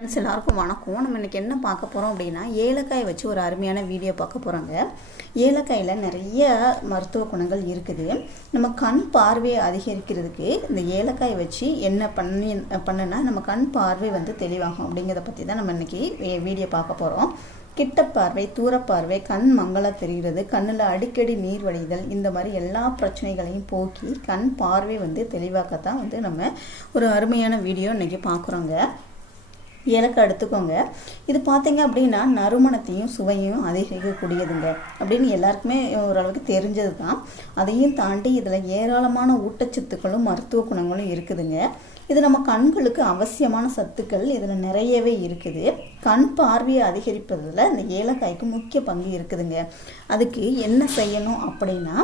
Friends எல்லாருக்கும் வணக்கம். நம்ம இன்றைக்கி என்ன பார்க்க போகிறோம் அப்படின்னா ஏலக்காய் வச்சு ஒரு அருமையான வீடியோ பார்க்க போகிறாங்க ஏலக்காயில் நிறைய மருத்துவ குணங்கள் இருக்குது. நம்ம கண் பார்வையை அதிகரிக்கிறதுக்கு இந்த ஏலக்காய் வச்சு என்ன பண்ணி பண்ணுனா நம்ம கண் பார்வை வந்து தெளிவாகும் அப்படிங்கிறத பற்றி தான் நம்ம இன்றைக்கி வீடியோ பார்க்க போகிறோம் கிட்ட பார்வை தூரப்பார்வை கண் மங்கள தெரிகிறது கண்ணில் அடிக்கடி நீர் வடிதல் இந்த மாதிரி எல்லா பிரச்சனைகளையும் போக்கி கண் பார்வை வந்து தெளிவாக்கத்தான் வந்து நம்ம ஒரு அருமையான வீடியோ இன்றைக்கி பார்க்குறோங்க. ஏலக்காய் எடுத்துக்கோங்க இது பார்த்தீங்க அப்படின்னா நறுமணத்தையும் சுவையும் அதிகரிக்கக்கூடியதுங்க. அப்படின்னு எல்லாருக்குமே ஓரளவுக்கு தெரிஞ்சது தான் அதையும் தாண்டி இதில் ஏராளமான ஊட்டச்சத்துக்களும் மருத்துவ குணங்களும் இருக்குதுங்க. இது நம்ம கண்களுக்கு அவசியமான சத்துக்கள் இதில் நிறையவே இருக்குது. கண் பார்வையை அதிகரிப்பதில் இந்த ஏலக்காய்க்கு முக்கிய பங்கு இருக்குதுங்க. அதுக்கு என்ன செய்யணும் அப்படின்னா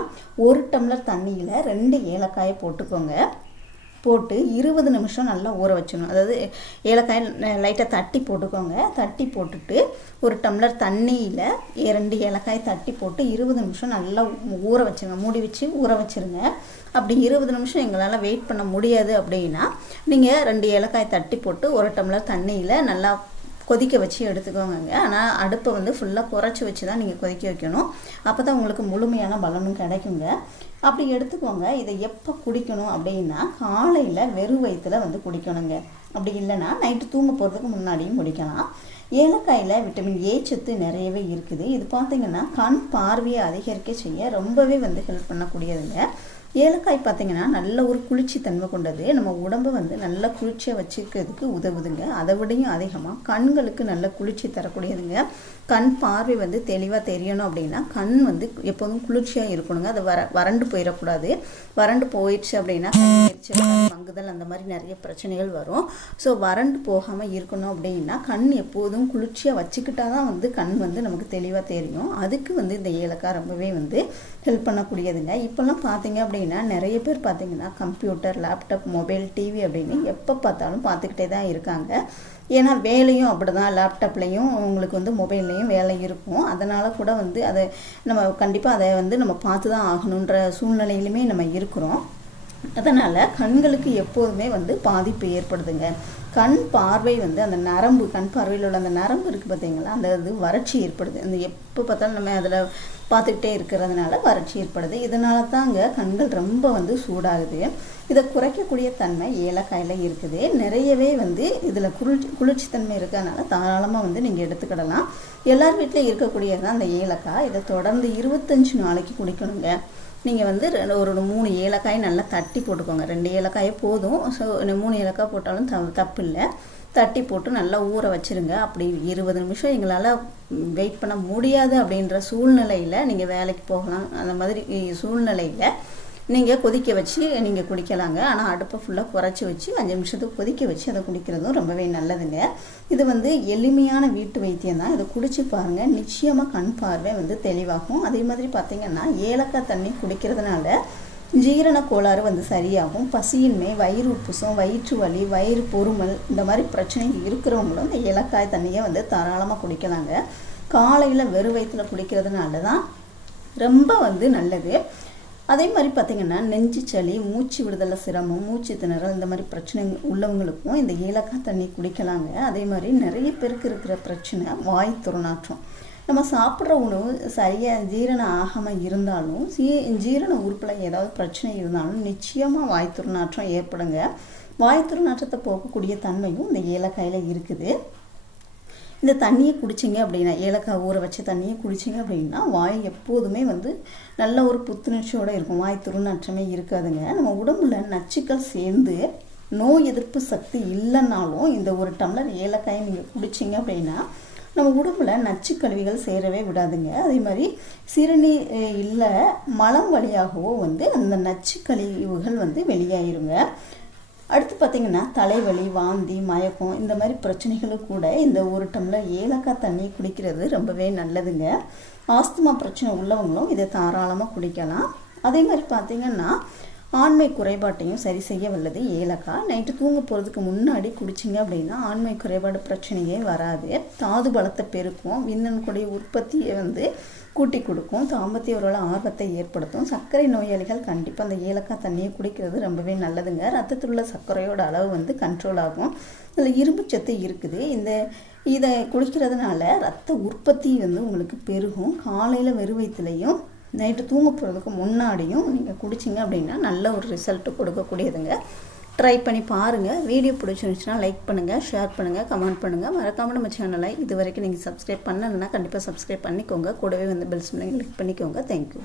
ஒரு டம்ளர் தண்ணியில் ரெண்டு ஏலக்காயை போட்டுக்கோங்க. போட்டு இருபது நிமிஷம் நல்லா ஊற வச்சிடணும். அதாவது ஏலக்காய் லைட்டாக தட்டி போட்டுக்கோங்க. தட்டி போட்டுட்டு ஒரு டம்ளர் தண்ணியில் ரெண்டு ஏலக்காய் தட்டி போட்டு இருபது நிமிஷம் நல்லா ஊற வச்சுருங்க. மூடி வச்சு ஊற வச்சுருங்க. அப்படி இருபது நிமிஷம் எங்களால் வெயிட் பண்ண முடியாது அப்படின்னா நீங்கள் ரெண்டு ஏலக்காய் தட்டி போட்டு ஒரு டம்ளர் தண்ணியில் நல்லா கொதிக்க வச்சு எடுத்துக்கோங்க ஆனால் அடுப்பை வந்து ஃபுல்லாக குறைச்சி வச்சு தான் நீங்கள் கொதிக்க வைக்கணும். அப்போ தான் உங்களுக்கு முழுமையான பலனும் கிடைக்குங்க. அப்படி எடுத்துக்கோங்க. இதை எப்போ குடிக்கணும் அப்படின்னா காலையில் வெறும் வயிற்றில் வந்து குடிக்கணுங்க. அப்படி இல்லைன்னா நைட்டு தூங்க போகிறதுக்கு முன்னாடியும் குடிக்கலாம். ஏலக்காயில் விட்டமின் ஏ சத்து நிறையவே இருக்குது. இது பார்த்திங்கன்னா கண் பார்வையை அதிகரிக்க செய்ய ரொம்பவே வந்து ஹெல்ப் பண்ணக்கூடியதுங்க. ஏலக்காய் பார்த்திங்கன்னா நல்ல ஒரு குளிர்ச்சி தன்மை கொண்டது. நம்ம உடம்பை வந்து நல்ல குளிர்ச்சியாக வச்சுக்கிறதுக்கு உதவுதுங்க. அதை விடையும் அதிகமாக கண்களுக்கு நல்ல குளிர்ச்சி தரக்கூடியதுங்க. கண் பார்வை வந்து தெளிவாக தெரியணும் அப்படின்னா கண் வந்து எப்போதும் குளிர்ச்சியாக இருக்கணுங்க. அது வர வறண்டு போயிடக்கூடாது. வறண்டு போயிடுச்சு அப்படின்னா கண் பங்குதல் மங்குதல் அந்த மாதிரி நிறைய பிரச்சனைகள் வரும். ஸோ வறண்டு போகாமல் இருக்கணும் அப்படின்னா கண் எப்போதும் குளிர்ச்சியாக வச்சுக்கிட்டா தான் வந்து கண் வந்து நமக்கு தெளிவாக தெரியும். அதுக்கு வந்து இந்த ஏலக்காய் ரொம்பவே வந்து ஹெல்ப் பண்ணக்கூடியதுங்க. இப்போல்லாம் பார்த்தீங்க அப்படின்னா நிறைய பேர் பார்த்தீங்கன்னா கம்ப்யூட்டர் லேப்டாப் மொபைல் டிவி அப்படின்னு எப்போ பார்த்தாலும் பார்த்துக்கிட்டே தான் இருக்காங்க. ஏன்னா வேலையும் அப்படி தான் லேப்டாப்லேயும் உங்களுக்கு வந்து மொபைல்லையும் வேலை இருக்கும். அதனால் கூட வந்து அதை நம்ம கண்டிப்பாக அதை வந்து நம்ம பார்த்து தான் ஆகணுன்ற சூழ்நிலையிலுமே நம்ம இருக்கிறோம். அதனால் கண்களுக்கு எப்போதுமே வந்து பாதிப்பு ஏற்படுதுங்க. கண் பார்வை வந்து அந்த நரம்பு கண் பார்வையில் உள்ள அந்த நரம்பு இருக்குது பார்த்தீங்களா? அந்த இது வறட்சி ஏற்படுது. அந்த எப்போ பார்த்தாலும் நம்ம அதில் பார்த்துக்கிட்டே இருக்கிறதுனால வறட்சி ஏற்படுது. இதனால தாங்க கண்கள் ரொம்ப வந்து சூடாகுது. இதை குறைக்கக்கூடிய தன்மை ஏலக்காயில் இருக்குது. நிறையவே வந்து இதில் குளிர்ச்சி குளிர்ச்சி தன்மை இருக்கிறதுனால தாராளமாக வந்து நீங்கள் எடுத்துக்கிடலாம். எல்லார் வீட்லேயும் இருக்கக்கூடியது தான் அந்த ஏலக்காய். இதை தொடர்ந்து இருபத்தஞ்சு நாளைக்கு குடிக்கணுங்க. நீங்கள் வந்து ஒரு மூணு ஏலக்காயை நல்லா தட்டி போட்டுக்கோங்க. ரெண்டு ஏலக்காயே போதும். ஸோ மூணு ஏலக்காய் போட்டாலும் த தப்பு இல்லை தட்டி போட்டு நல்லா ஊற வச்சுருங்க. அப்படி இருபது நிமிஷம் எங்களால் வெயிட் பண்ண முடியாது அப்படின்ற சூழ்நிலையில் நீங்கள் வேலைக்கு போகலாம். அந்த மாதிரி சூழ்நிலையில் நீங்கள் கொதிக்க வச்சு நீங்கள் குடிக்கலாங்க. ஆனால் அடுப்பை ஃபுல்லாக குறைச்சி வச்சு அஞ்சு நிமிஷத்துக்கு கொதிக்க வச்சு அதை குடிக்கிறதும் ரொம்பவே நல்லதுங்க. இது வந்து எளிமையான வீட்டு வைத்தியம் தான். இதை குடிச்சு பாருங்கள் நிச்சயமாக கண் பார்வை வந்து தெளிவாகும். அதே மாதிரி பார்த்திங்கன்னா ஏலக்காய் தண்ணி குடிக்கிறதுனால ஜீரண கோளாறு வந்து சரியாகும். பசியின்மை வயிறு உப்புசம் வயிற்று வலி வயிறு பொறுமல் இந்த மாதிரி பிரச்சனை இருக்கிறவங்களும் இந்த ஏலக்காய் தண்ணியை வந்து தாராளமாக குடிக்கலாங்க. காலையில் வெறும் வயிற்றில் குடிக்கிறதுனால தான் ரொம்ப வந்து நல்லது. அதே மாதிரி பார்த்திங்கன்னா நெஞ்சு சளி மூச்சு விடுதலை சிரமம் மூச்சு திணறல் இந்த மாதிரி பிரச்சனை உள்ளவங்களுக்கும் இந்த ஏலக்காய் தண்ணி குடிக்கலாங்க. அதே மாதிரி நிறைய பேருக்கு இருக்கிற பிரச்சனை வாய் துறநாற்றம். நம்ம சாப்பிட்ற உணவு சரியாக ஜீரணம் ஆகாமல் இருந்தாலும் சீ ஜீரண உறுப்பில் ஏதாவது பிரச்சனை இருந்தாலும் நிச்சயமாக வாய் ஏற்படுங்க. வாய் போக்கக்கூடிய தன்மையும் இந்த ஏலக்காயில் இருக்குது. இந்த தண்ணியை குடிச்சிங்க அப்படின்னா ஏலக்காய் ஊற வச்ச தண்ணியை குடிச்சிங்க அப்படின்னா வாய் எப்போதுமே வந்து நல்ல ஒரு புத்துணர்ச்சியோடு இருக்கும். வாய் துருநாற்றமே இருக்காதுங்க. நம்ம உடம்புல நச்சுக்கள் சேர்ந்து நோய் எதிர்ப்பு சக்தி இல்லைன்னாலும் இந்த ஒரு டம்ளர் ஏலக்காயை நீங்கள் குடிச்சிங்க அப்படின்னா நம்ம உடம்புல நச்சுக்கழிவுகள் சேரவே விடாதுங்க. அதே மாதிரி சிறுநீர் இல்லை மலம் வழியாகவோ வந்து அந்த நச்சுக்கழிவுகள் வந்து வெளியாயிருங்க. அடுத்து பார்த்திங்கன்னா தலைவலி வாந்தி மயக்கம் இந்த மாதிரி பிரச்சனைகளும் கூட இந்த ஒரு டம்ளர் ஏலக்காய் தண்ணி குடிக்கிறது ரொம்பவே நல்லதுங்க. ஆஸ்துமா பிரச்சனை உள்ளவங்களும் இதை தாராளமாக குடிக்கலாம். அதே மாதிரி பார்த்திங்கன்னா ஆண்மை குறைபாட்டையும் சரி செய்ய வல்லது ஏலக்காய் நைட்டு தூங்க போகிறதுக்கு முன்னாடி குடிச்சிங்க அப்படின்னா ஆண்மை குறைபாடு பிரச்சனையே வராது. தாது பலத்தை பெருக்கும். விண்ணனுக்குடைய உற்பத்தியை வந்து கூட்டி கொடுக்கும். தாம்பத்திய ஆர்வத்தை ஏற்படுத்தும். சர்க்கரை நோயாளிகள் கண்டிப்பாக அந்த ஏலக்காய் தண்ணியை குடிக்கிறது ரொம்பவே நல்லதுங்க. ரத்தத்தில் உள்ள சர்க்கரையோட அளவு வந்து கண்ட்ரோல் ஆகும். இதில் இரும்புச்சத்து இருக்குது. இந்த இதை குடிக்கிறதுனால ரத்த உற்பத்தி வந்து உங்களுக்கு பெருகும். காலையில் வெறும் வயிற்றுலையும் நைட்டு தூங்க போகிறதுக்கு முன்னாடியும் நீங்கள் குடிச்சிங்க அப்படின்னா நல்ல ஒரு ரிசல்ட்டு கொடுக்கக்கூடியதுங்க. ட்ரை பண்ணி பாருங்கள் வீடியோ பிடிச்சிருந்துச்சுன்னா லைக் பண்ணுங்கள் ஷேர் பண்ணுங்கள் கமெண்ட் பண்ணுங்கள் மறக்காமல் நம்ம சேனலை இது வரைக்கும் நீங்கள் சப்ஸ்கிரைப் பண்ணலைன்னா கண்டிப்பாக சப்ஸ்கிரைப் பண்ணிக்கோங்க. கூடவே வந்து பெல்ஸ் கிளிக் பண்ணிக்கோங்க. தேங்க்யூ